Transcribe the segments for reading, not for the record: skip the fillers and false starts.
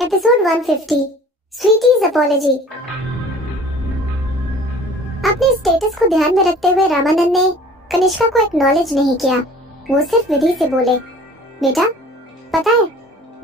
Episode 150 sweeties apology. अपने status को ध्यान में रखते हुए रामानंद ने कनिष्का को एक्नॉलेज नहीं किया। वो सिर्फ विधि से बोले, बेटा पता है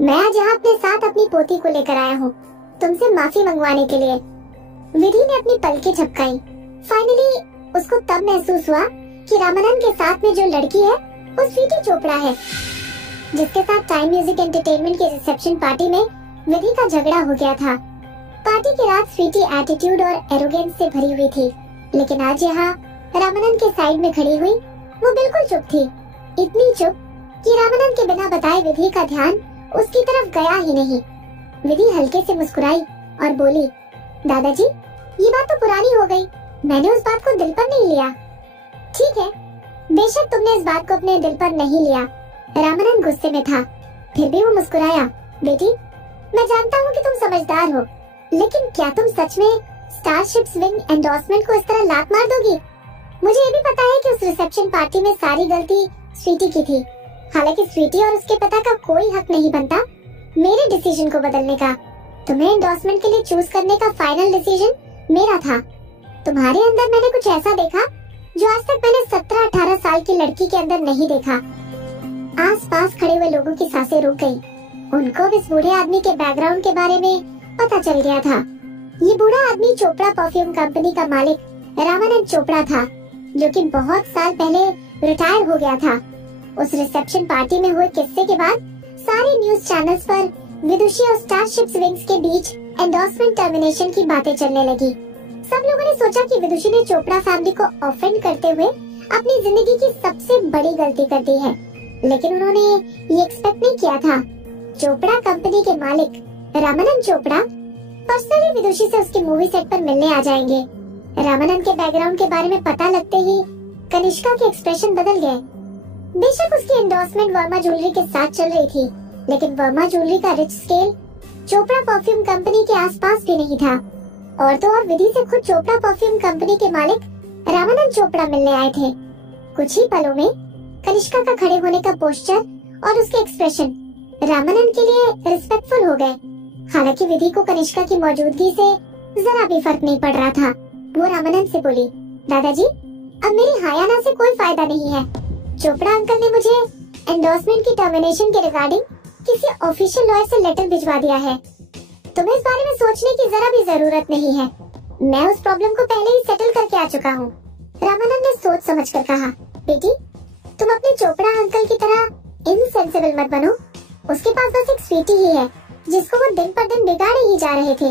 मैं आज यहाँ अपने साथ अपनी पोती को लेकर आया हूँ तुमसे माफी मंगवाने के लिए। विधि ने अपनी पलकें झपकाई। फाइनली उसको तब महसूस हुआ कि रामानंद के साथ में जो लड़की है वो स्वीटी चोपड़ा है, जिसके साथ टाइम म्यूजिक एंटरटेनमेंट की रिसेप्शन पार्टी में विधि का झगड़ा हो गया था। पार्टी की रात स्वीटी एटीट्यूड और एरोगेंस से भरी हुई थी, लेकिन आज यहाँ रामानंद के साइड में खड़ी हुई वो बिल्कुल चुप थी। इतनी चुप कि रामानंद के बिना बताए विधि का ध्यान उसकी तरफ गया ही नहीं। विधि हल्के से मुस्कुराई और बोली, दादाजी ये बात तो पुरानी हो गई, मैंने उस बात को दिल पर नहीं लिया। ठीक है, बेशक तुमने इस बात को अपने दिल पर नहीं लिया। रामानंद गुस्से में था, फिर भी वो मुस्कुराया। बेटी मैं जानता हूँ कि तुम समझदार हो, लेकिन क्या तुम सच में स्टारशिप्स विंग एंडोर्समेंट को इस तरह लात मार दोगी? मुझे ये भी पता है कि उस रिसेप्शन पार्टी में सारी गलती स्वीटी की थी। हालांकि स्वीटी और उसके पिता का कोई हक नहीं बनता मेरे डिसीजन को बदलने का। तुम्हें एंडोर्समेंट के लिए चूज करने का फाइनल डिसीजन मेरा था। तुम्हारे अंदर मैंने कुछ ऐसा देखा जो आज तक मैंने 17-18 साल की लड़की के अंदर नहीं देखा। आस पास खड़े हुए लोगों की सांसें रुक गयी। उनको इस बूढ़े आदमी के बैकग्राउंड के बारे में पता चल गया था। ये बूढ़ा आदमी चोपड़ा परफ्यूम कंपनी का मालिक रामानंद चोपड़ा था, जो कि बहुत साल पहले रिटायर हो गया था। उस रिसेप्शन पार्टी में हुए किस्से के बाद सारे न्यूज चैनल्स पर विदुषी और स्टारशिप्स विंग्स के बीच एंडोर्समेंट टर्मिनेशन की बातें चलने लगी। सब लोगों ने सोचा कि विदुषी ने चोपड़ा फैमिली को ऑफेंड करते हुए अपनी जिंदगी की सबसे बड़ी गलती कर दी है, लेकिन उन्होंने ये एक्सपेक्ट नहीं किया था चोपड़ा कंपनी के मालिक रामानंद चोपड़ा पर्सनली विदुषी से उसकी मूवी सेट पर मिलने आ जाएंगे। रामानंद के बैकग्राउंड के बारे में पता लगते ही कनिष्का के एक्सप्रेशन बदल गए। बेशक उसकी एंडोर्समेंट वर्मा ज्वेलरी के साथ चल रही थी, लेकिन वर्मा ज्वेलरी का rich scale Chopra perfume company के आसपास भी नहीं था। और तो और विधि से खुद चोपड़ा परफ्यूम कंपनी के मालिक रामानंद चोपड़ा मिलने आए थे। कुछ ही पलों में कनिष्का का खड़े होने का पोस्चर और उसके एक्सप्रेशन रामानंद के लिए रिस्पेक्टफुल हो गए। हालांकि विधि को कनिष्का की मौजूदगी से जरा भी फर्क नहीं पड़ रहा था। वो रामानंद से बोली, दादाजी अब मेरी हायाना से कोई फायदा नहीं है। चोपड़ा अंकल ने मुझे एंडोर्समेंट की टर्मिनेशन के रिगार्डिंग किसी ऑफिशियल लॉयर से लेटर भिजवा दिया है। तुम्हें इस बारे में सोचने की जरा भी जरूरत नहीं है। मैं उस प्रॉब्लम को पहले ही सेटल करके आ चुका हूँ। रामानंद ने सोच समझ कर कहा, बेटी तुम अपने चोपड़ा अंकल की तरह इनसेंसिबल मत बनो। उसके पास बस एक स्वीटी ही है जिसको वो दिन पर दिन बिगाड़े ही जा रहे थे,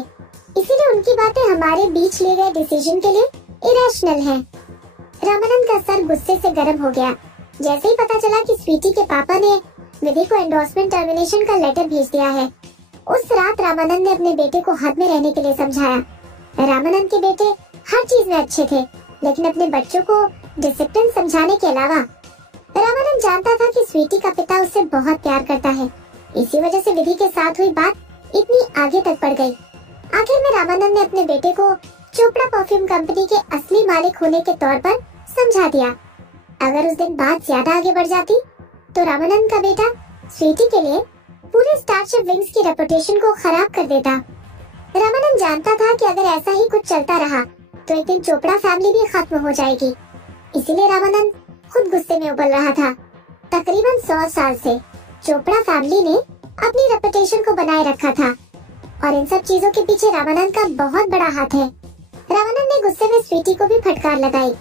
इसीलिए उनकी बातें हमारे बीच लिए गए डिसीजन के लिए इरेशनल हैं। रामानंद का सर गुस्से से गर्म हो गया जैसे ही पता चला कि स्वीटी के पापा ने विधि को एंडोर्समेंट टर्मिनेशन का लेटर भेज दिया है। उस रात रामानंद ने अपने बेटे को हद में रहने के लिए समझाया। रामानंद के बेटे हर चीज में अच्छे थे, लेकिन अपने बच्चों को डिसिप्लिन समझाने के अलावा रामानंद जानता था कि स्वीटी का पिता उससे बहुत प्यार करता है। इसी वजह से विधि के साथ हुई बात इतनी आगे तक बढ़ गई। आखिर में रामानंद ने अपने बेटे को चोपड़ा परफ्यूम कंपनी के असली मालिक होने के तौर पर समझा दिया। अगर उस दिन बात ज्यादा आगे बढ़ जाती तो रामानंद का बेटा स्वीटी के लिए पूरे स्टारशिप विंग्स की रेपुटेशन को खराब कर देता। रामानंद जानता था कि अगर ऐसा ही कुछ चलता रहा तो एक दिन चोपड़ा फैमिली भी खत्म हो जाएगी। इसीलिए रामानंद खुद गुस्से में उबल रहा था। तकरीबन 100 साल से चोपड़ा फैमिली ने अपनी रेपुटेशन को बनाए रखा था और इन सब चीजों के पीछे रामानंद का बहुत बड़ा हाथ है। रामानंद ने गुस्से में स्वीटी को भी फटकार लगाई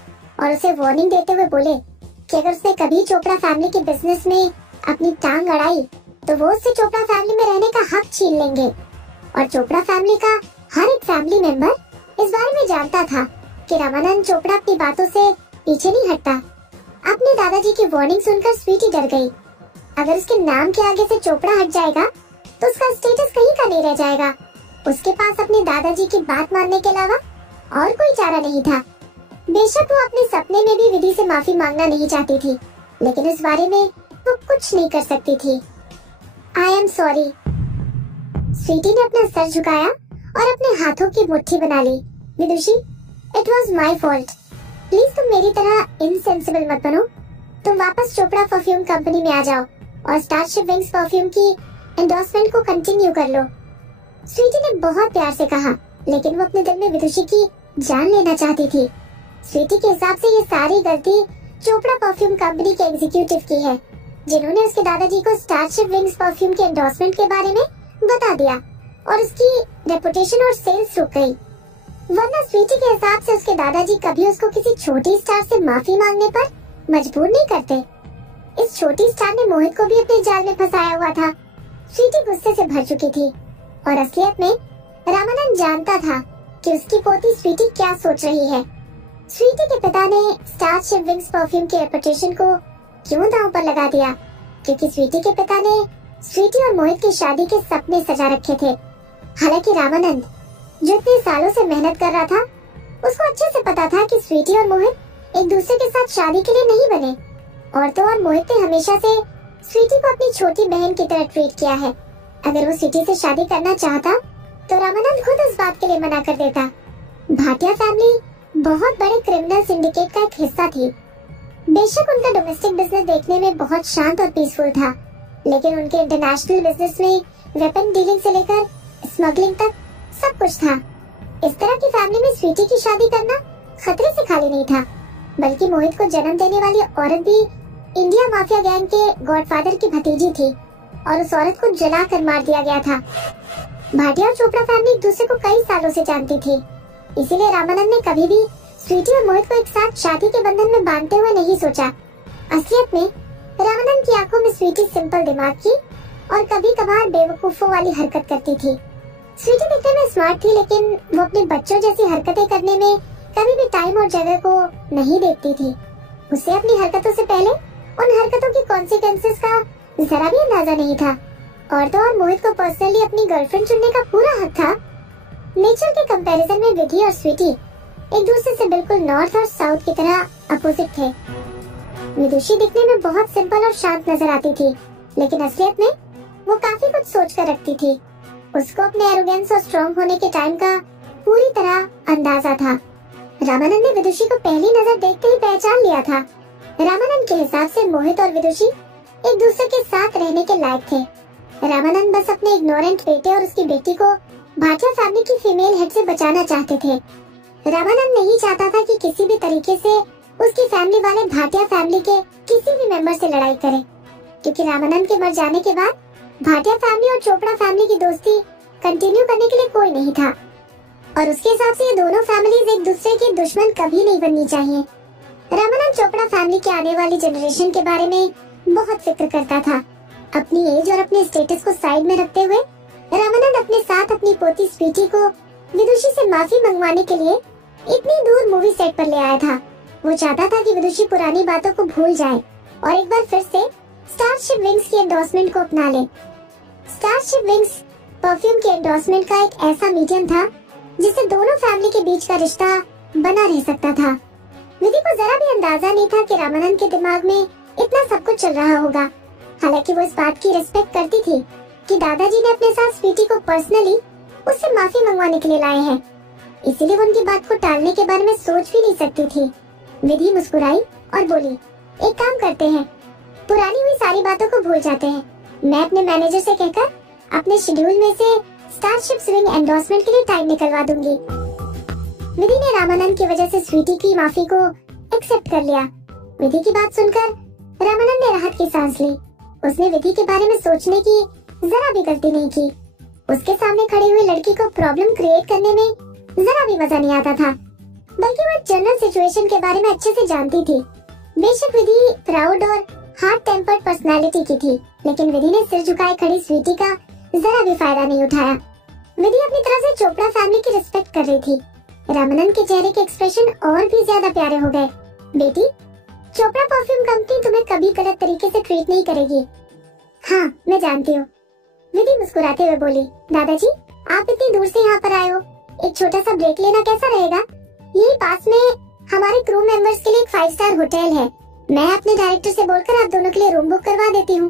और उसे वार्निंग देते हुए बोले कि अगर उसने कभी चोपड़ा फैमिली के बिजनेस में अपनी टांग अड़ाई तो वो उससे चोपड़ा फैमिली में रहने का हक छीन लेंगे। और चोपड़ा फैमिली का हर एक फैमिली मेंबर इस बारे में जानता था कि रामानंद चोपड़ा अपनी बातों से पीछे नहीं हटता। अपने दादाजी की वार्निंग सुनकर स्वीटी डर गई। अगर उसके नाम के आगे से चोपड़ा हट जाएगा तो उसका स्टेटस कहीं का नहीं रह जाएगा। उसके पास अपने दादाजी की बात मानने के अलावा और कोई चारा नहीं था। बेशक वो अपने सपने में भी विधि से माफी मांगना नहीं चाहती थी, लेकिन इस बारे में वो कुछ नहीं कर सकती थी। I am sorry. स्वीटी ने अपना सर झुकाया और अपने हाथों की मुट्ठी बना ली। Vidushi, it was my fault. Please तुम मेरी तरह इनसेंसिबल मत बनो। तुम वापस चोपड़ा परफ्यूम कंपनी में आ जाओ और स्टारशिप विंग्स परफ्यूम की एंडोर्समेंट को कंटिन्यू कर लो। स्वीटी ने बहुत प्यार से कहा, लेकिन वो अपने दिल में विदुषी की जान लेना चाहती थी। स्वीटी के हिसाब से ये सारी गलती चोपड़ा परफ्यूम कंपनी के एग्जीक्यूटिव की है, जिन्होंने उसके दादाजी को स्टारशिप विंग्स परफ्यूम के एंडोर्समेंट के बारे में बता दिया और उसकी रेपुटेशन और सेल्स रुक गई। वरना स्वीटी के हिसाब से उसके दादाजी कभी उसको किसी छोटी स्टार से माफी मांगने पर मजबूर नहीं करते। इस छोटी स्टार ने मोहित को भी अपने जाल में फंसाया हुआ था। स्वीटी गुस्से से भर चुकी थी और असलियत में रामानंद जानता था कि उसकी पोती स्वीटी क्या सोच रही है। स्वीटी के पिता ने स्टारशिप विंग्स परफ्यूम की रेपुटेशन को क्यों दांव पर लगा दिया? क्योंकि स्वीटी के पिता ने स्वीटी और मोहित की शादी के सपने सजा रखे थे। हालांकि रामानंद, जो इतने सालों से मेहनत कर रहा था, उसको अच्छे से पता था कि स्वीटी और मोहित एक दूसरे के साथ शादी के लिए नहीं बने। और तो और मोहित ने हमेशा से स्वीटी को अपनी छोटी बहन की तरह ट्रीट किया है। अगर वो स्वीटी से शादी करना चाहता तो रामानंद खुद उस बात के लिए मना कर देता। भाटिया फैमिली बहुत बड़े क्रिमिनल सिंडिकेट का एक हिस्सा थी। बेशक उनका डोमेस्टिक बिजनेस देखने में बहुत शांत और पीसफुल था, लेकिन उनके इंटरनेशनल बिजनेस में वेपन डीलिंग से लेकर स्मगलिंग तक सब कुछ था। इस तरह की फैमिली में स्वीटी की शादी करना खतरे से खाली नहीं था, बल्कि मोहित को जन्म देने वाली औरत भी इंडिया माफिया गैंग के गॉडफादर की भतीजी थी और उस औरत को जलाकर मार दिया गया था। भाटिया और चोपड़ा फैमिली एक दूसरे को कई सालों से जानती थी, इसीलिए रामानंद ने कभी भी स्वीटी और मोहित को एक साथ शादी के बंधन में बांधते हुए नहीं सोचा। असलियत में रामानंद की आंखों में स्वीटी सिंपल दिमाग की और कभी कभार बेवकूफों वाली हरकत करती थी। स्वीटी दिखने में स्मार्ट थी, लेकिन वो अपने बच्चों जैसी हरकतें करने में कभी भी टाइम और जगह को नहीं देखती थी। उसे अपनी हरकतों से पहले उन हरकतों की कॉन्सिक्वेंसेस का जरा भी अंदाजा नहीं था। और तो और मोहित को पर्सनली अपनी गर्लफ्रेंड चुनने का पूरा हक था। नेचर के कंपैरिजन में विधि और स्वीटी एक दूसरे से बिल्कुल नॉर्थ और साउथ की तरह अपोजिट थे। विदुषी दिखने में बहुत सिंपल और शांत नजर आती थी, लेकिन असलियत में वो काफी कुछ सोच कर रखती थी। उसको अपने एरोगेंस और स्ट्रॉन्ग होने के टाइम का पूरी तरह अंदाजा था। रामानंद ने विदुषी को पहली नजर देखते ही पहचान लिया था। रामानंद के हिसाब से मोहित और विदुषी एक दूसरे के साथ रहने के लायक थे। रामानंद बस अपने इग्नोरेंट बेटे और उसकी बेटी को भाटिया फैमिली की फीमेल हेड से बचाना चाहते थे। रामानंद नहीं चाहता था कि किसी भी तरीके से उसकी फैमिली वाले भाटिया फैमिली के किसी भी मेंबर से लड़ाई करें, क्योंकि रामानंद के मर जाने के बाद भाटिया फैमिली और चोपड़ा फैमिली की दोस्ती कंटिन्यू करने के लिए कोई नहीं था और उसके हिसाब से ये दोनों फैमिलीज एक दूसरे की दुश्मन कभी नहीं बननी चाहिए। रामानंद चोपड़ा फैमिली के आने वाली जनरेशन के बारे में बहुत फिक्र करता था। अपनी एज और अपने स्टेटस को साइड में रखते हुए रामानंद अपने साथ अपनी पोती स्वीटी को विदुषी से माफी मंगवाने के लिए इतनी दूर मूवी सेट पर ले आया था। वो चाहता था कि विदुषी पुरानी बातों को भूल जाए और एक बार फिर से स्टारशिप विंग्स की एंडोर्समेंट को अपना ले। स्टारशिप विंग्स परफ्यूम के एंडोर्समेंट का एक ऐसा मीडियम था जिससे दोनों फैमिली के बीच का रिश्ता बना रह सकता था। विधि को जरा भी अंदाजा नहीं था कि रामानंद के दिमाग में इतना सब कुछ चल रहा होगा। हालांकि वो इस बात की रिस्पेक्ट करती थी कि दादाजी ने अपने साथ स्वीटी को पर्सनली उससे माफी मंगवाने के लिए लाए हैं, इसीलिए वो उनकी बात को टालने के बारे में सोच भी नहीं सकती थी। विधि मुस्कुराई और बोली, एक काम करते हैं, पुरानी हुई सारी बातों को भूल जाते हैं। मैं अपने मैनेजर से कहकर अपने शेड्यूल में से स्टारशिप विंग एंडोर्समेंट के लिए टाइम निकलवा दूंगी। विधि ने रामानंद की वजह से स्वीटी की माफी को एक्सेप्ट कर लिया। विधि की बात सुनकर रामानंद ने राहत की सांस ली। उसने विधि के बारे में सोचने की जरा भी गलती नहीं की। उसके सामने खड़ी हुई लड़की को प्रॉब्लम क्रिएट करने में जरा भी मजा नहीं आता था, बल्कि वो जनरल सिचुएशन के बारे में अच्छे से जानती थी। बेशक विधि प्राउड और हार्ड टेम्पर्ड पर्सनालिटी की थी, लेकिन विधि ने सिर झुकाए खड़ी स्वीटी का जरा भी फायदा नहीं उठाया। विधि अपनी तरफ से चोपड़ा फैमिली की रिस्पेक्ट कर रही थी। रामानंद के चेहरे के एक्सप्रेशन और भी ज्यादा प्यारे हो गए। बेटी, चोपड़ा परफ्यूम कंपनी तुम्हें कभी गलत तरीके से ट्रीट नहीं करेगी। हाँ, मैं जानती हूँ। विधि मुस्कुराते हुए बोली, दादाजी आप इतनी दूर से यहाँ पर आए हो, एक छोटा सा ब्रेक लेना कैसा रहेगा? यही पास में हमारे क्रू मेंबर्स के लिए एक 5 स्टार होटल है। मैं अपने डायरेक्टर से बोलकर आप दोनों के लिए रूम बुक करवा देती हूँ।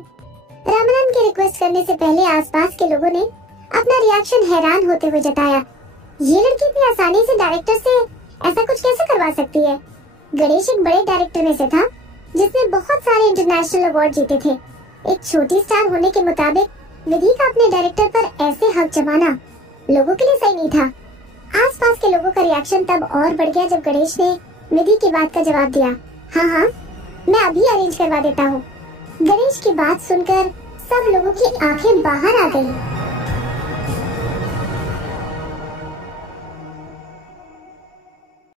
रामानंद के रिक्वेस्ट करने से पहले आसपास के लोगों ने अपना रिएक्शन हैरान होते हुए जताया। ये लड़की इतनी आसानी से डायरेक्टर से ऐसा कुछ कैसे करवा सकती है? गणेश एक बड़े डायरेक्टर में से था जिसने बहुत सारे इंटरनेशनल अवार्ड जीते थे। एक छोटी स्टार होने के मुताबिक विधि का अपने डायरेक्टर पर ऐसे हक जमाना लोगों के लिए सही नहीं था। आसपास के लोगों का रिएक्शन तब और बढ़ गया जब गणेश ने विधि की बात का जवाब दिया। हाँ हाँ, मैं अभी अरेंज करवा देता हूँ। गणेश की बात सुनकर सब लोगों की आंखें बाहर आ गईं।